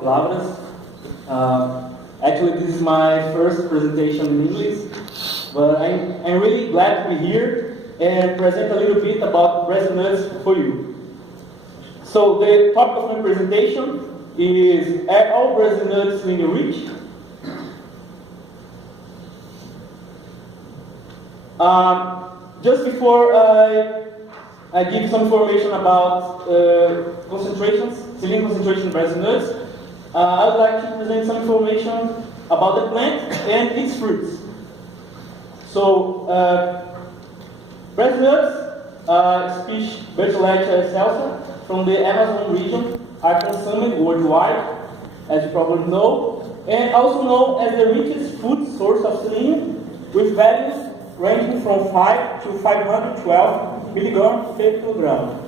palavras. Actually, this is my first presentation in English, but I'm really glad to be here and present a little bit about Brazil nuts for you. So the topic of my presentation is are all Brazil nuts selenium-rich? Just before I give some information about concentrations, selenium concentration in Brazil nuts, I would like to present some information about the plant and its fruits. So, Brazil nuts, species Bertholletia salsa, from the Amazon region are consumed worldwide, as you probably know, and also known as the richest food source of selenium, with values ranging from 5 to 512 milligrams per kilogram.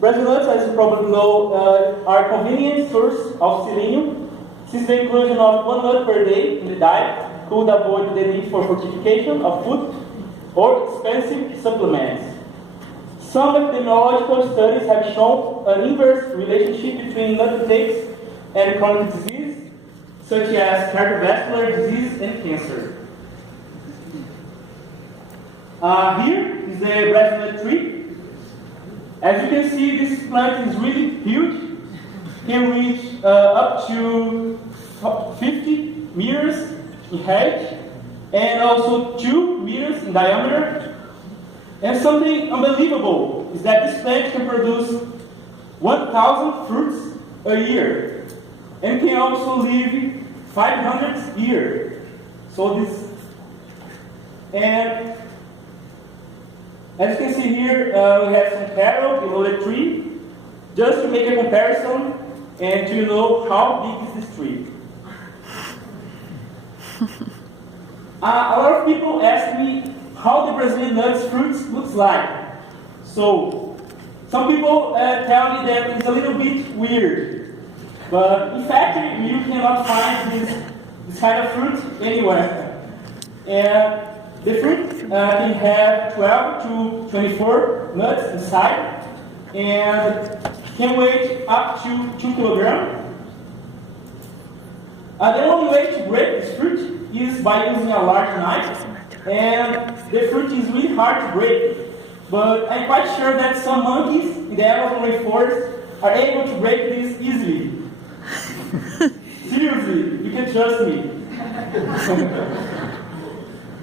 Brazil nuts, as you probably know, are a convenient source of selenium, since the inclusion of 1 nut per day in the diet could avoid the need for fortification of food or expensive supplements. Some epidemiological studies have shown an inverse relationship between nut intakes and chronic disease, such as cardiovascular disease and cancer. Here is the Brazil nut tree. As you can see, this plant is really huge. It can reach up to 50 meters in height and also 2 meters in diameter. And something unbelievable is that this plant can produce 1,000 fruits a year and can also live 500 years. So this, and as you can see here, we have some cattle below the tree, just to make a comparison and to know how big is this tree. A lot of people ask me how the Brazilian nuts fruits looks like. So, some people tell me that it's a little bit weird, but in fact you cannot find this kind of fruit anywhere. And the fruit can have 12 to 24 nuts inside and can weigh up to 2 kilograms. The only way to break this fruit is by using a large knife, and the fruit is really hard to break. But I'm quite sure that some monkeys in the Amazon rainforest are able to break this easily. Seriously, you can trust me.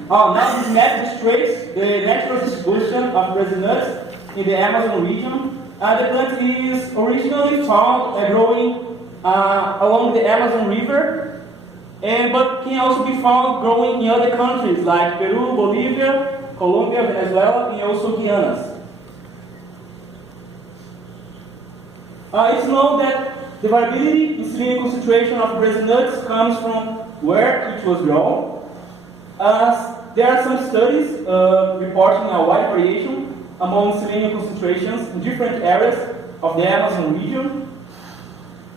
Now this map illustrates the natural distribution of Brazil nuts in the Amazon region. The plant is originally found growing along the Amazon River, but can also be found growing in other countries like Peru, Bolivia, Colombia, Venezuela, and also Guyana. It's known that the variability in selenium concentration of Brazil nuts comes from where it was grown. There are some studies reporting a wide variation among selenium concentrations in different areas of the Amazon region.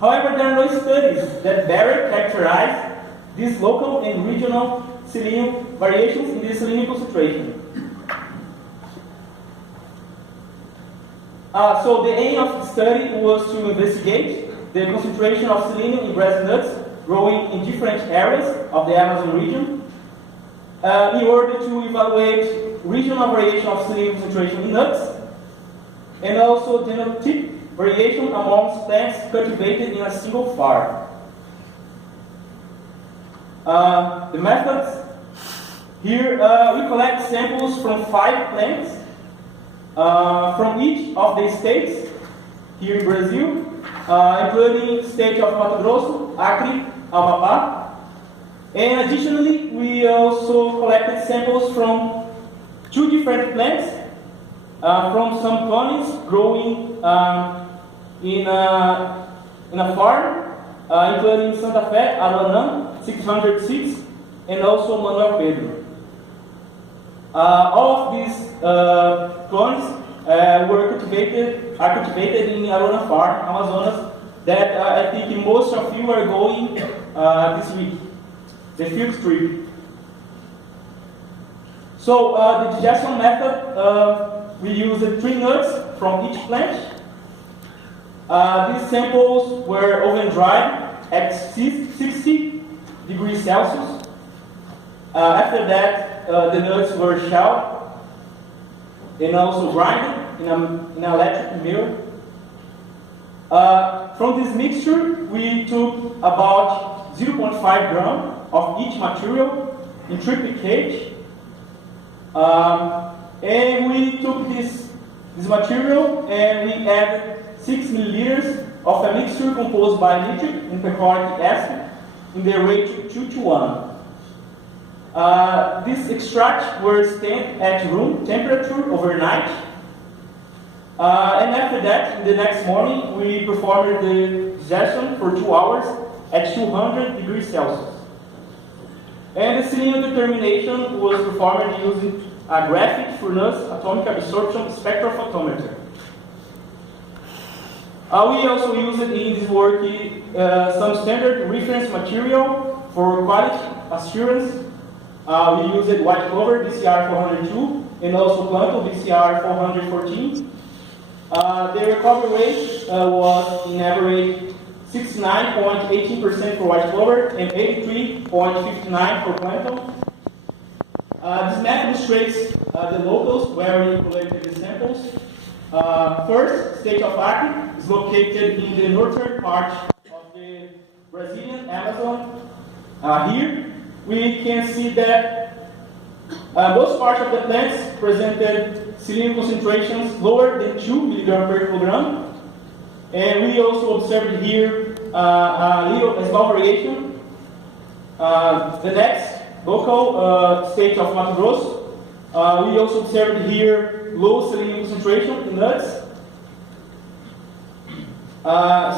However, there are no studies that better characterize these local and regional selenium variations in the selenium concentration. So the aim of the study was to investigate the concentration of selenium in Brazil nuts growing in different areas of the Amazon region, in order to evaluate regional variation of selenium concentration in nuts, and also genotypic variation amongst plants cultivated in a single farm. The methods here, we collect samples from 5 plants from each of the states here in Brazil, including states of Mato Grosso, Acre, Amapá. And additionally, we also collected samples from 2 different plants, from some colonies growing in a farm, including Santa Fé, Aruanã, 606, and also Manuel Pedro. All of these clones are cultivated in Aruanã farm, Amazonas, that I think most of you are going this week. The field trip. So the digestion method, we use 3 nuts from each plant. These samples were oven dried at 60 degrees Celsius. After that, the nuts were shelled and also grinded in an electric mill. From this mixture, we took about 0.5 gram of each material in triplicate, and we took this material and we added 6 milliliters of a mixture composed by nitric and perchloric acid in the ratio 2:1. These extracts were stained at room temperature overnight. And after that, the next morning, we performed the digestion for 2 hours at 200 degrees Celsius. And the selenium determination was performed using a graphic furnace atomic absorption spectrophotometer. We also used in this work some standard reference material for quality assurance. We used white clover BCR 402 and also planto BCR 414. The recovery rate was in average 69.18% for white clover and 83.59% for planto. This map illustrates the locals where we collected the samples. First, state of Acre is located in the northern part of the Brazilian Amazon. Here, we can see that most parts of the plants presented selenium concentrations lower than 2 milligrams per kilogram. And we also observed here a small variation. The next local state of Mato Grosso, we also observed here low selenium concentration in nuts.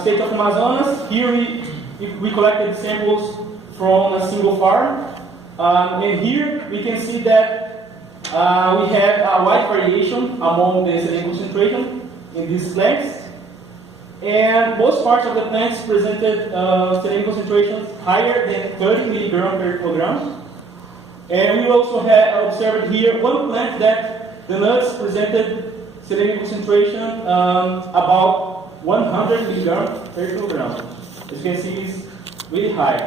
State of Amazonas, here we collected samples from a single farm. And here we can see that we have a wide variation among the selenium concentration in these plants. And most parts of the plants presented selenium concentrations higher than 30 milligrams per kilogram. And we also have observed here one plant that the nuts presented selenium concentration about 100 milligrams per kilogram. As you can see, it's really high.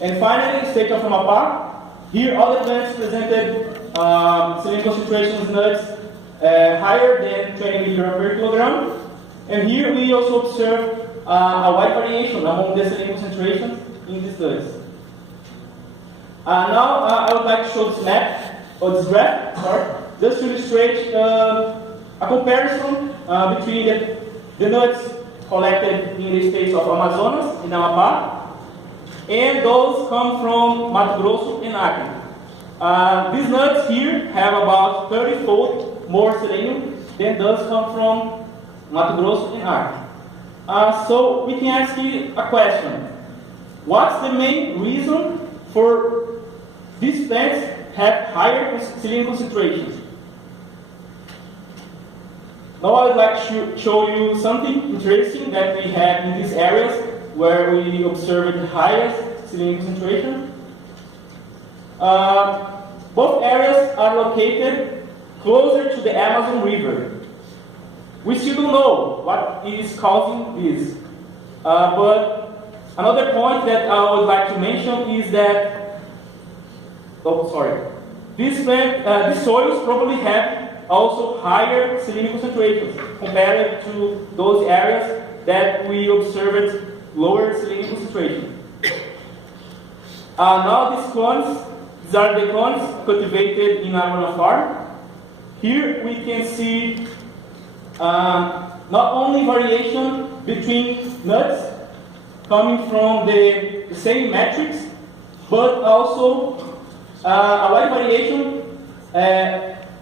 And finally, state of Amapá. Here, all the plants presented selenium concentrations nuts higher than 20 milligrams per kilogram. And here we also observe a wide variation among the selenium concentrations in these nuts. Now I would like to show this map, or this graph, just to illustrate a comparison between the nuts collected in the states of Amazonas, in Amapá, and those come from Mato Grosso and Acre. These nuts here have about 30-fold more selenium than those come from Mato Grosso and Acre. So we can ask you a question. What's the main reason for these plants have higher selenium concentrations? Now I would like to show you something interesting that we have in these areas where we observed the highest selenium concentration. Both areas are located closer to the Amazon River. We still don't know what is causing this. But another point that I would like to mention is that these soils probably have also higher selenium concentrations compared to those areas that we observed lower selenium concentration. Now these are the cones cultivated in Aruna farm. Here we can see not only variation between nuts coming from the same matrix, but also a wide variation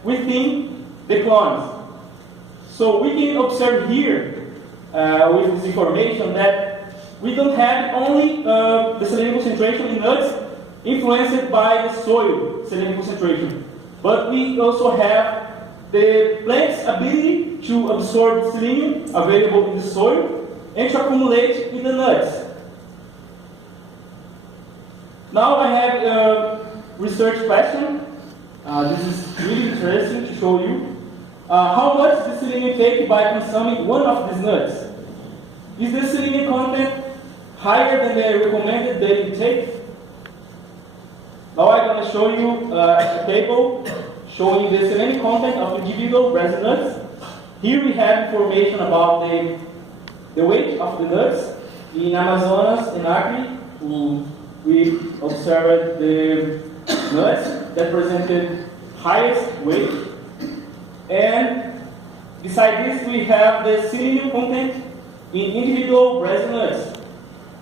within the clones. So we can observe here with this information that we don't have only the selenium concentration in nuts influenced by the soil selenium concentration, but we also have the plant's ability to absorb selenium available in the soil and to accumulate in the nuts. Now I have a research question. This is really interesting to show you. How much does selenium take by consuming one of these nuts? Is the selenium content higher than the recommended daily intake? Now I'm going to show you a table showing the selenium content of individual resin nuts. Here we have information about the weight of the nuts. In Amazonas and Acre, we observed the nuts that presented highest weight. And beside this, we have the selenium content in individual resin nuts.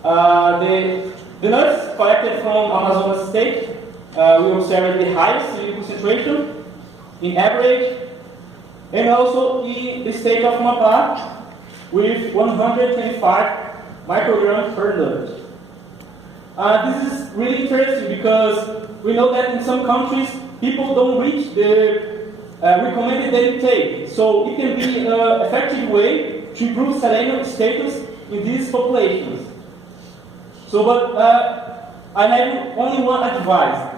The nuts collected from Amazonas state, we observed the highest selenium concentration in average, and also in the state of Amapá with 125 micrograms per nut. This is really interesting because we know that in some countries people don't reach the recommended daily intake. So it can be an effective way to improve selenium status in these populations. So, but I have only one advice.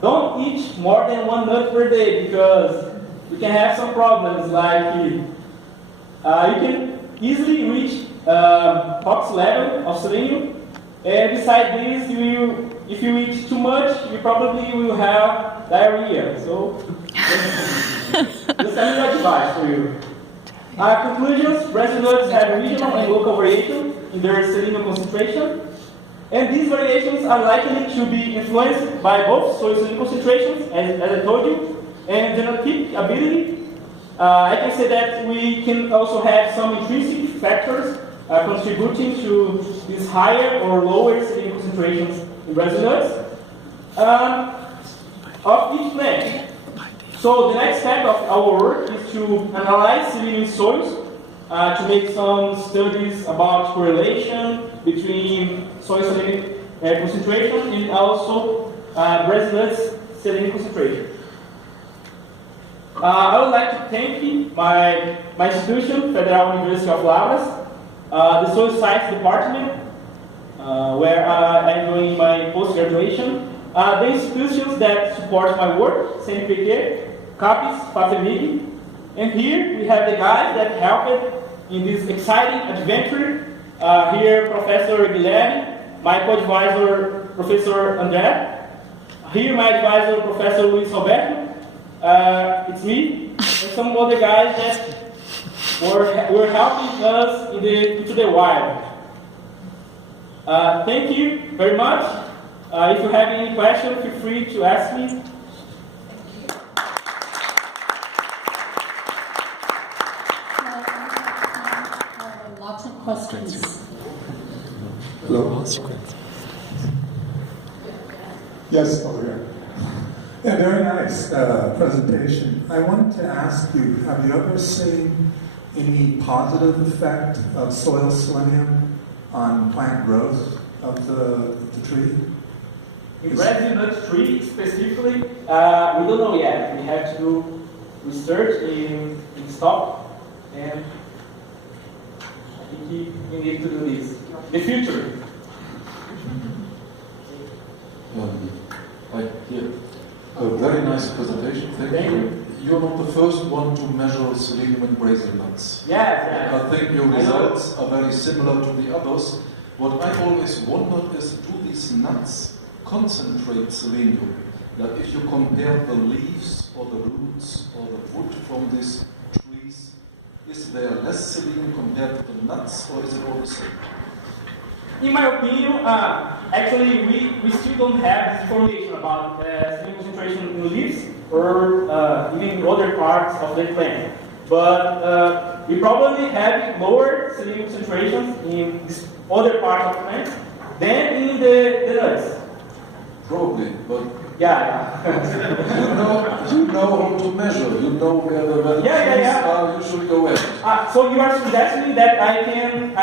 Don't eat more than one nut per day because you can have some problems like you can easily reach tox level of selenium, and besides this, if you eat too much, you probably will have diarrhea. So, just a little advice for you. Conclusions: resin nuts have regional and local variation in their selenium concentration, and these variations are likely to be influenced by both soil selenium concentrations, as I told you, and genetic ability. I can say that we can also have some intrinsic factors contributing to these higher or lower selenium concentrations in resin nuts of each plant. So the next step of our work is to analyze selenium soils to make some studies about correlation between soil selenium concentration and also resin nuts selenium concentration. I would like to thank my institution, Federal University of Lavras, the Soil Science Department, where I'm doing my post-graduation, the institutions that support my work, CNPq, CAPES, FAFEMIG, and here we have the guys that helped in this exciting adventure. Here, Professor Guilherme, my co-advisor, Professor André, here my advisor, Professor Luis Alberto, it's me, and some other guys that were helping us into the wild. Thank you very much. If you have any questions, feel free to ask me. Lots of questions. Hello? Yes, over here. Yeah, very nice presentation. I wanted to ask you, have you ever seen any positive effect of soil selenium on plant growth of the tree? In resin nut tree specifically, we don't know yet. We have to do research in stock, and I think we need to do this. The future. A very nice presentation, thank you. You're not the first one to measure selenium in Brazil nuts. Yes. I think your results are very similar to the others. What I always wondered is, do these nuts concentrate selenium? That if you compare the leaves or the roots or the wood from these trees, is there less selenium compared to the nuts, or is it all the same? In my opinion, actually we still don't have this information about selenium concentration in leaves or even other parts of the plant. But we probably have lower selenium concentrations in this other part of the plant than in the nuts. Probably, but yeah. you know how to measure. You know where the trees are. You should go ahead. So you are suggesting that I can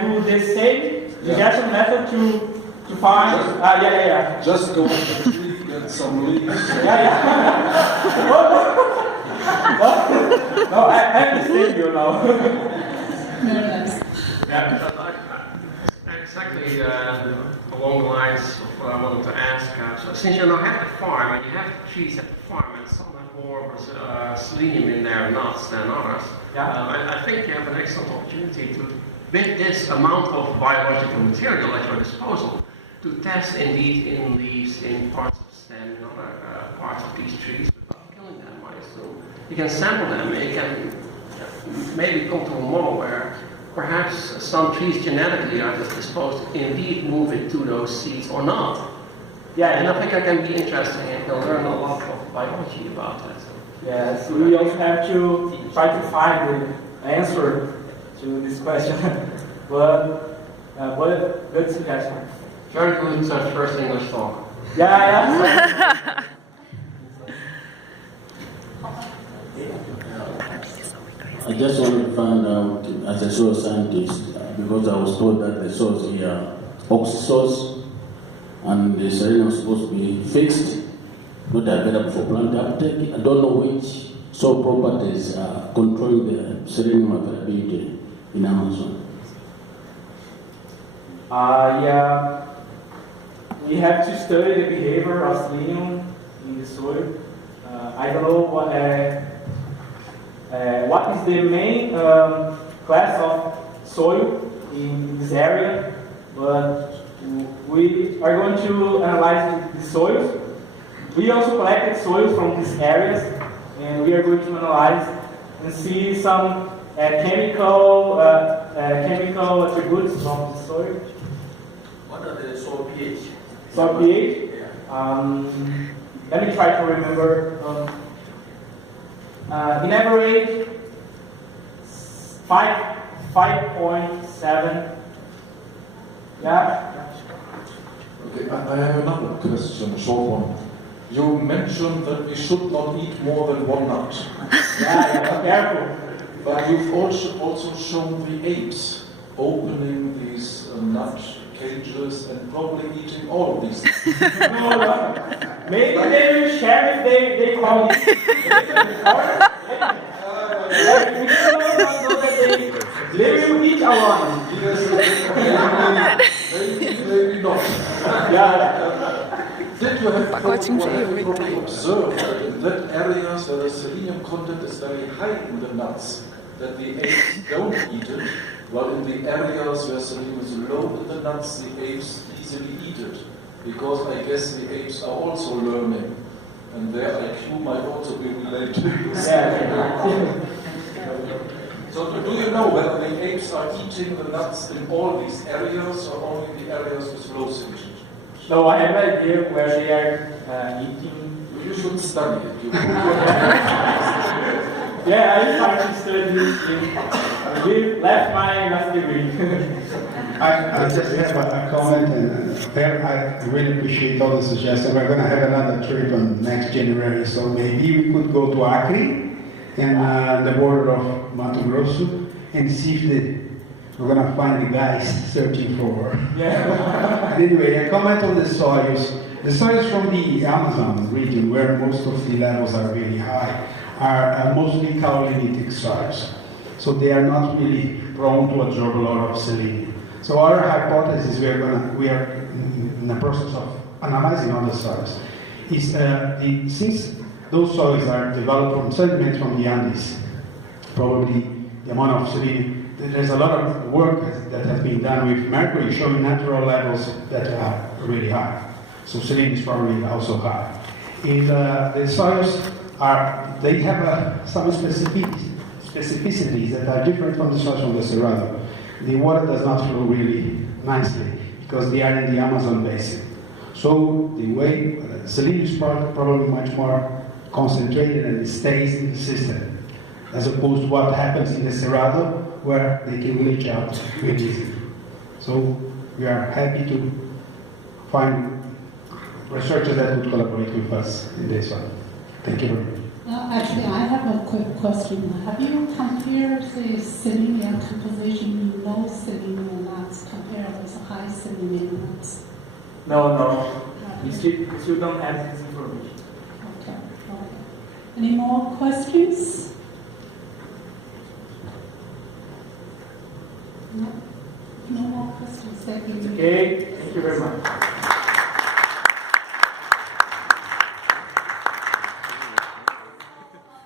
do the same suggestion method to find. Just go to the tree, get some leaves. No, I understand you now. Exactly along the lines of what I wanted to ask. So since you now have the farm and you have the trees at the farm and some have more selenium in their nuts than others. Yeah. I think you have an excellent opportunity to, with this amount of biological material at your disposal, to test indeed in leaves, in parts of stem, in other parts of these trees without killing them, I assume. You can sample them, and you can maybe come to a model where perhaps some trees genetically are disposed to indeed move it to those seeds or not. Yeah, And I think that can be interesting and can learn a lot of biology about that. yeah, so we also have to try to find the answer to this question. but good suggestion. Very good first English talk. Yeah. I just want to find out, as a soil scientist, because I was told that the soils here are oxysoils and the selenium is supposed to be fixed, not available for plant uptake. I don't know which soil properties are controlling the selenium availability in Amazon. Yeah, we have to study the behavior of selenium in the soil. I don't know what is the main class of soil in this area, but we are going to analyze the soils. We also collected soils from these areas, and we are going to analyze and see some chemical attributes from the soil. What are the soil pH? Soil pH? Yeah. Let me try to remember. In average, 5.7. Yeah. Okay, I have another question, a short one. You mentioned that we should not eat more than one nut. Yeah, careful. But you've also shown the apes opening these nut cages and probably eating all of these. No. Maybe they will share if they call it. They will eat alone. Maybe not. Yeah. Did you have probably observed that in that areas where the selenium content is very high in the nuts, that the apes don't eat it, while in the areas where selenium is low in the nuts, the apes easily eat it? Because I guess the apes are also learning, and their IQ might also be related to this. Yeah. So do you know whether the apes are eating the nuts in all these areas or only the areas with low species? So I have an idea where they are eating. You should study it. Yeah, I tried to study this thing. I left my master's degree. I just have a comment, and I really appreciate all the suggestions. We're going to have another trip on next January, so maybe we could go to Acre and the border of Mato Grosso and see if we're going to find the guys searching for. Yeah. Anyway, a comment on the soils. The soils from the Amazon region, where most of the levels are really high, are mostly kaolinitic soils. So they are not really prone to absorb a lot of selenium. So our hypothesis, we are in the process of analyzing all the soils, is since those soils are developed from sediments from the Andes, probably the amount of selenium, there's a lot of work that has been done with mercury showing natural levels that are really high. So selenium is probably also high. And the soils they have some specificities that are different from the soils from the Cerrado. The water does not flow really nicely because they are in the Amazon basin. So the way selenium is probably much more concentrated and it stays in the system, as opposed to what happens in the Cerrado, where they can leach out really easily. So we are happy to find researchers that would collaborate with us in this one. Thank you very much. Actually, I have a quick question. Have you compared the selenium composition in low selenium nuts compared with high selenium nuts? No. We still don't have this information. Okay. Any more questions? No? No more questions. Thank you. Okay.